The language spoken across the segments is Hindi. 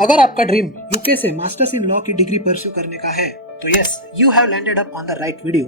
अगर आपका ड्रीम यूके से मास्टर्स इन लॉ की डिग्री परस्यू करने का है तो yes you have landed up on the right video.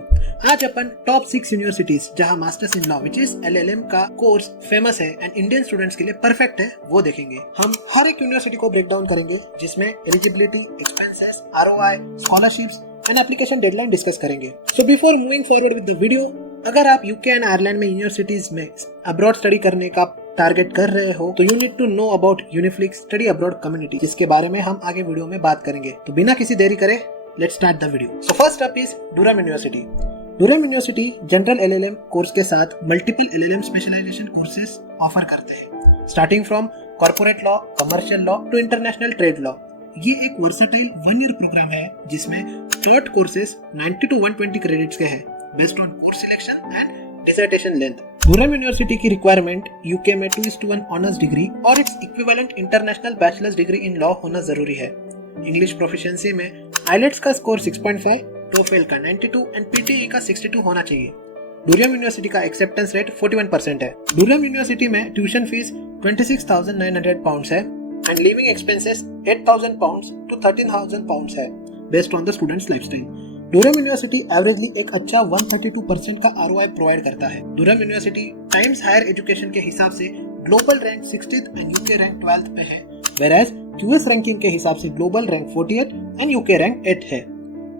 आज अपन टॉप 6 यूनिवर्सिटीज जहां masters in law which is LLM का कोर्स फेमस है एंड इंडियन स्टूडेंट्स के लिए परफेक्ट है वो देखेंगे। हम हर एक यूनिवर्सिटी को ब्रेक डाउन करेंगे जिसमें eligibility, expenses, ROI, scholarships and application deadline discuss करेंगे। So before moving forward with the video, अगर आप यूके एंड आयरलैंड में यूनिवर्सिटीज में अब्रॉड स्टडी करने का टारगेट कर रहे हो तो you need to know about Uniflik study abroad community, जिसके बारे में हम आगे वीडियो में बात करेंगे। तो बिना किसी देरी करे let's start the video. So first up is Durham university. Durham university general LLM course के साथ multiple LLM specialisation courses offer करते हैं, starting from corporate law, commercial law to international trade law. ये एक वर्सेटाइल 1 ईयर प्रोग्राम है जिसमें टॉट कोर्सेज 90 to 120 क्रेडिट्स के हैं based on course selection and dissertation length. Durham university की रिक्वायरमेंट यूके में 2:1 ऑनर्स डिग्री और its equivalent international bachelor's degree in law होना जरूरी है। इंग्लिश प्रोफिशिएंसी में आइलेट्स का स्कोर 6.5, टोफेल का 92 एंड PTE का 62 होना चाहिए। डूरहम यूनिवर्सिटी का एक्सेप्टेंस रेट 41% है। डूरहम यूनिवर्सिटी में ट्यूशन फीस £26,900 है एंड लिविंग एक्सपेंसेस £8,000 to £13,000 है based on the students lifestyle. Durham university averagely एक अच्छा 132% का ROI प्रोवाइड करता है। Durham university times higher education के हिसाब से global rank 60th and UK rank 12th पे है, whereas QS रैंकिंग के हिसाब से global rank 40th and UK rank 8th है।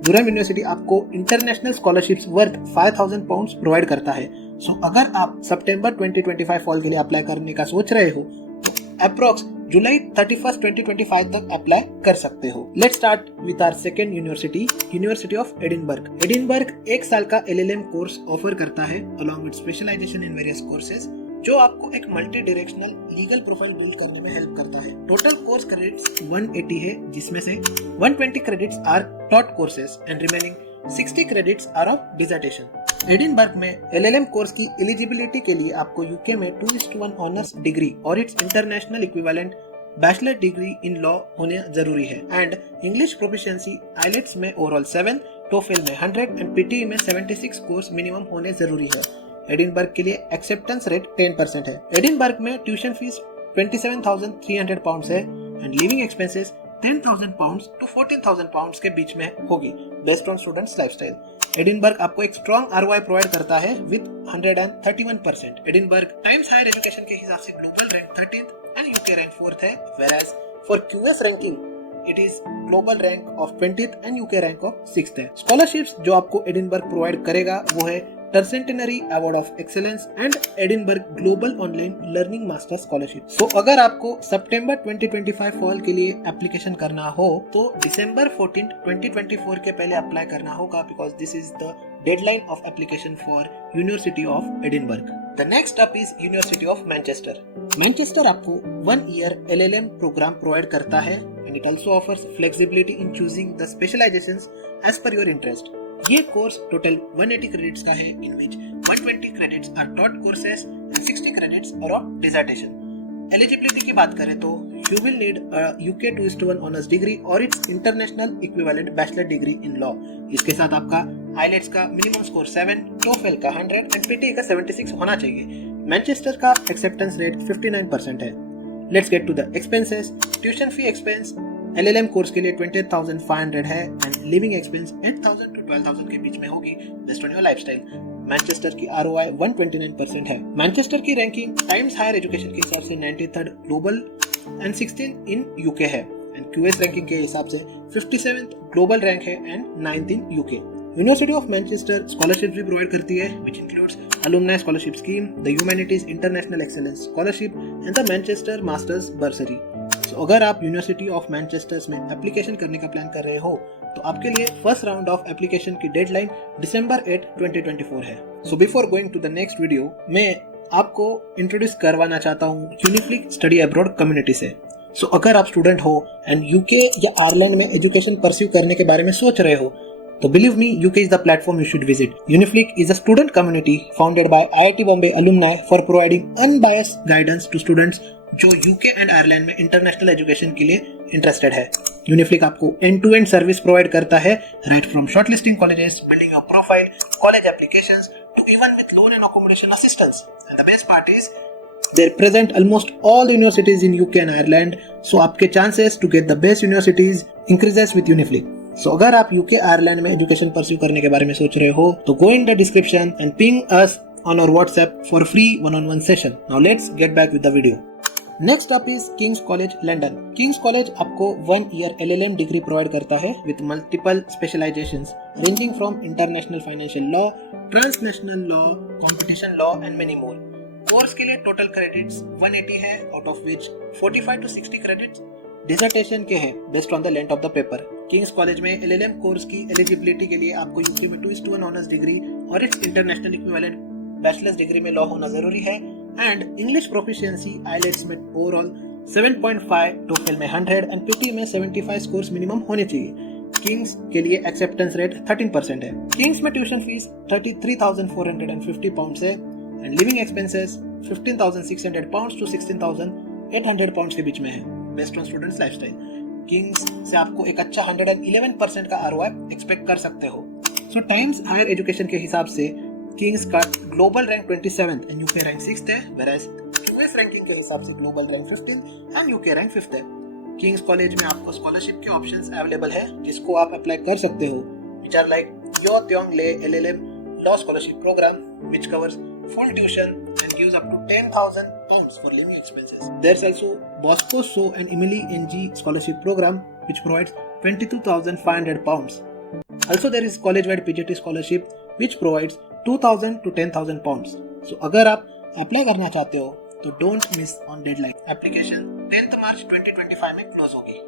डूरहम यूनिवर्सिटी आपको इंटरनेशनल स्कॉलरशिप्स वर्थ £5,000 प्रोवाइड करता है। सो अगर आप सितंबर 2025 फॉल के लिए अप्लाई करने का सोच रहे हो तो अप्रोक्स जुलाई 31, 2025 तक अप्लाई कर सकते हो। Let's start with our second university, university of Edinburgh. Edinburgh 1 साल का LLM कोर्स ऑफर करता है along with specialization in various courses, जो आपको एक multi directional legal profile build करने में हेल्प करता है। टोटल कोर्स क्रेडिट्स 180 है, जिसमें से 120 credits are taught courses and remaining 60 credits are of dissertation. Edinburgh में LLM कोर्स की एलिजिबिलिटी के लिए आपको यूके में 2:1 ऑनर्स डिग्री और it's international equivalent bachelor degree in law होने जरूरी है एंड इंग्लिश प्रोफिशिएंसी आइलेट्स में ओवरऑल 7, टोफेल में 100 एंड PTE में 76 कोर्स मिनिमम होने जरूरी है। एडिनबर्ग के लिए एक्सेप्टेंस रेट 10% है। एडिनबर्ग में ट्यूशन फीस £27,300 है एंड लिविंग एक्सपेंसेस £10,000 to £14,000 के बीच में होगी based on students lifestyle. Edinburgh आपको एक स्ट्रॉन्ग ROI प्रोवाइड करता है with 131%। Edinburgh Times higher education के हिसाब से global rank 13th and UK rank 4th है, whereas for QS ranking it is global rank of 20th and UK rank of 6th है। स्कॉलरशिप्स जो आपको एडिनबर्ग प्रोवाइड करेगा वो है tercentenary award of excellence and Edinburgh global online learning master scholarship. So अगर आपको सितंबर 2025 फॉल के लिए एप्लीकेशन करना हो तो दिसंबर 14, 2024 के पहले अप्लाई करना होगा, because this is the deadline of application for university of Edinburgh. The next up is university of Manchester. Manchester आपको 1 ईयर LLM प्रोग्राम प्रोवाइड करता है and it also offers flexibility in choosing the specializations as per your interest. ये कोर्स टोटल 180 क्रेडिट्स का है, in which 120 credits are taught courses and 60 credits are of dissertation. Eligibility की बात करें तो you will need UK 2:1 honours degree और it's international equivalent bachelor degree in law. इसके साथ आपका आइलेट्स का मिनिमम स्कोर 7, टोफेल का 100 एंड PTE का 76 होना चाहिए। मैनचेस्टर का एक्सेप्टेंस रेट 59% है। Let's get to the expenses. Tuition fee expense LLM course के लिए 28,500 है एंड लिविंग एक्सपेंस 8,000 to 12,000 के बीच में होगी based on your lifestyle. Manchester की ROI 129% है। मैनचेस्टर की रैंकिंग टाइम्स हायर एजुकेशन के हिसाब से 93rd global and 16th in UK है एंड QS रैंकिंग के हिसाब से 57th ग्लोबल रैंक है and 9th in UK. University of Manchester scholarship भी प्रोवाइड करती है which includes alumni scholarship scheme, the humanities international excellence scholarship and the Manchester Masters bursary। So, अगर आप यूनिवर्सिटी ऑफ मैनचेस्टर में एप्लीकेशन करने का प्लान कर रहे हो तो आपके लिए फर्स्ट राउंड ऑफ एप्लीकेशन की डेडलाइन दिसंबर 8, 2024 है। So before going to the next video, मैं आपको इंट्रोड्यूस करवाना चाहता हूँ यूनिफ्लिक स्टडी अब्रॉड कम्युनिटी से। सो अगर आप स्टूडेंट हो एंड यूके या आयरलैंड में एजुकेशन परस्यू करने के बारे में सोच रहे हो तो believe me, UK is the platform you should visit. Uniflic is a student community founded by IIT Bombay alumni for providing unbiased guidance to students जो UK and Ireland में international education के लिए interested है। Uniflic आपको end-to-end service provide करता है, right from shortlisting colleges, building your profile, college applications, to even with loan and accommodation assistance. And the best part is They represent almost all the universities in UK and Ireland, so आपके chances to get the best universities increases with Uniflip. So अगर आप UK आयरलैंड में एजुकेशन परस्यू करने के बारे में सोच रहे हो तो go in the description and ping us on our WhatsApp for free one-on-one session. Now let's get back with the video. Next up is King's College London. King's College आपको 1 year LLM डिग्री प्रोवाइड करता है with multiple specializations ranging from international financial law, transnational law, competition law and many more. Course के लिए टोटल क्रेडिट्स 180 है, out of which 45 to 60 credits dissertation के हैं based on the length of the paper. Kings college में LLM कोर्स की एलिजिबिलिटी के लिए आपको यूके में 2:1 ऑनर्स डिग्री और it's international equivalent bachelor's degree में लॉ होना जरूरी है एंड इंग्लिश प्रोफिशिएंसी आईलेट्स में ओवरऑल 7.5, टोफल में 100 एंड पीटी में 75 स्कोर्स मिनिमम होने चाहिए. किंग्स के लिए एक्सेप्टेंस रेट 13% है. किंग्स में ट्यूशन फीस 33,450 पाउंड है and living expenses 15,600 pound to 16,800 pound के बीच में है based on students lifestyle. King's से आपको एक अच्छा 111% का ROI एक्सपेक्ट कर सकते हो. सो टाइम्स हायर एजुकेशन के हिसाब से किंग्स का global rank 27th and UK rank 6th है, whereas यूएस रैंकिंग के हिसाब से global rank 15th and UK rank 5th है. किंग्स कॉलेज में आपको स्कॉलरशिप के ऑप्शंस अवेलेबल है जिसको आप अप्लाई कर सकते हो, which are like Yo Theong Le LLM Law Scholarship Program, which covers full tuition and gives up to 10,000 pounds for living expenses. There's also Bosco So and Emily NG Scholarship Program, which provides 22,500 pounds. Also there is college-wide PGT scholarship, which provides 2,000 to 10,000 pounds. So अगर आप अप्लाई करना चाहते हो तो don't miss on deadline. Application 10th मार्च 2025 में क्लोज होगी.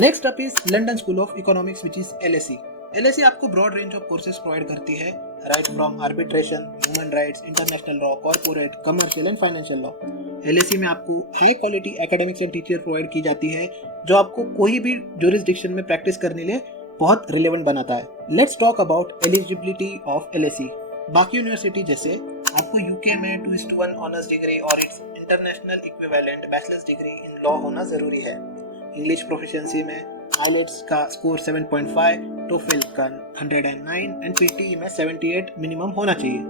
Next up is London School of Economics which is LSE. LSE आपको broad range of courses provide करती है, right from arbitration, human rights, international law, corporate, commercial and financial law. LSE में आपको high quality academics and teacher provide की जाती है जो आपको कोई भी ज्यूरिसडिक्शन में प्रैक्टिस करने लिए बहुत रिलेवेंट बनाता है. Let's talk about eligibility of LSE. बाकी यूनिवर्सिटी जैसे आपको यूके में 2:1 ऑनर्स डिग्री और it's international equivalent bachelor's degree in law होना जरूरी है. इंग्लिश प्रोफिशिएंसी में आईलेट्स का स्कोर 7.5, टोफल का 109 एंड पीटी में 78 मिनिमम होना चाहिए.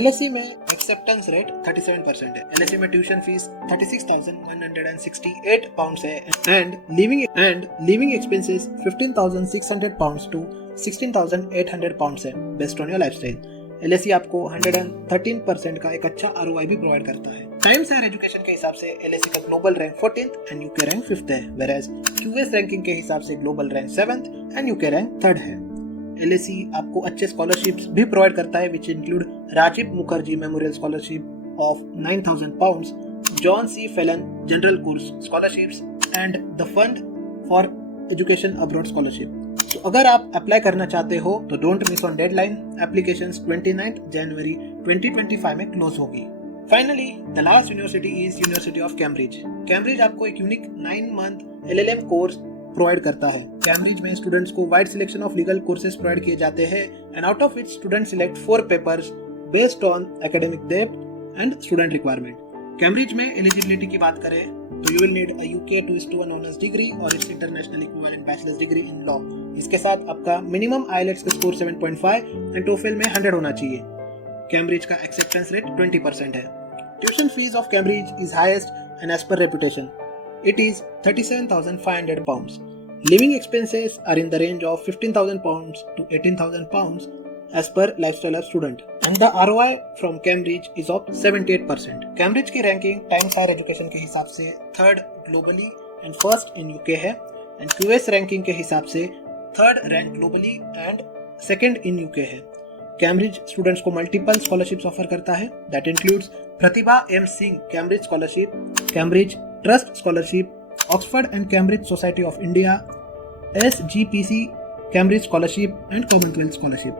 LSE में एक्सेप्टेंस रेट 37% है. LSE में ट्यूशन फीस 36,168 पाउंड्स है and living expenses 15,600 pounds to 16,800 pounds है based on your lifestyle. LSE आपको 113% का एक अच्छा ROI भी प्रोवाइड करता है. टाइम्स हायर एजुकेशन के हिसाब से LSE का global rank 14th and UK rank 5th है, whereas यूएस रैंकिंग के हिसाब से global rank 7th and UK rank 3rd है. LSE आपको अच्छे स्कॉलरशिप्स भी प्रोवाइड करता है which include Rajiv Mukherjee memorial scholarship of 9,000 pounds, John C. Phelan general course scholarships and the fund for education abroad scholarship. तो अगर आप अप्लाई करना चाहते हो तो don't miss on deadline. Applications 29 जनवरी 2025 में क्लोज होगी. Finally the last university is university of Cambridge. Cambridge आपको एक unique 9 month LLM course provide करता है. कैम्ब्रिज में स्टूडेंट्स को wide selection of legal courses provide किए जाते हैं and out of which student select 4 papers based on academic depth and student requirement. Cambridge में एलिजिबिलिटी की बात करें तो you will need a UK 2:1 honours degree और it's international equivalent bachelor's degree in law. इसके साथ आपका मिनिमम आईलेट्स का स्कोर 7.5 एंड टोफल में 100 होना चाहिए. कैम्ब्रिज का एक्सेप्टेंस रेट 20% है. Tuition fees of Cambridge is highest and as per reputation it is 37,500 pounds. Living expenses are in the range of 15,000 pounds to 18,000 pounds as per lifestyle of student. And the ROI from Cambridge is of 78%. Cambridge की रैंकिंग टाइम्स हायर एजुकेशन के हिसाब से 3rd globally and 1st in UK है एंड QS रैंकिंग के हिसाब से 3rd rank globally and 2nd in UK है. कैम्ब्रिज स्टूडेंट्स को मल्टीपल स्कॉलरशिप्स ऑफर करता है that includes Pratibha M Singh Cambridge scholarship, Cambridge trust scholarship, Oxford and Cambridge society of India, SGPC Cambridge scholarship and commonwealth scholarship.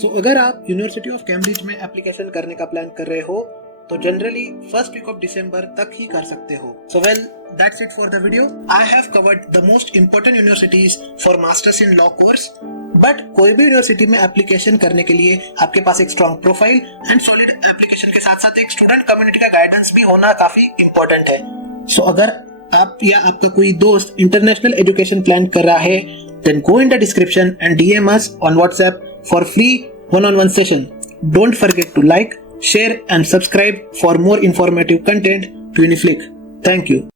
So अगर आप यूनिवर्सिटी ऑफ कैम्ब्रिज में एप्लीकेशन करने का प्लान कर रहे हो तो जनरली फर्स्ट वीक ऑफ दिसंबर तक ही कर सकते हो. So well that's it for the video. I have covered the most important universities for masters in law course. But कोई भी यूनिवर्सिटी में एप्लीकेशन करने के लिए आपके पास एक strong profile and solid application के साथ साथ एक स्टूडेंट कम्युनिटी का गाइडेंस भी होना काफी इंपॉर्टेंट है. सो अगर आप या आपका कोई दोस्त इंटरनेशनल एजुकेशन प्लान कर रहा है then go in the description and DM us on WhatsApp for free one-on-one session. Don't forget to like, share and subscribe for more informative content. to Uniflick. Thank you.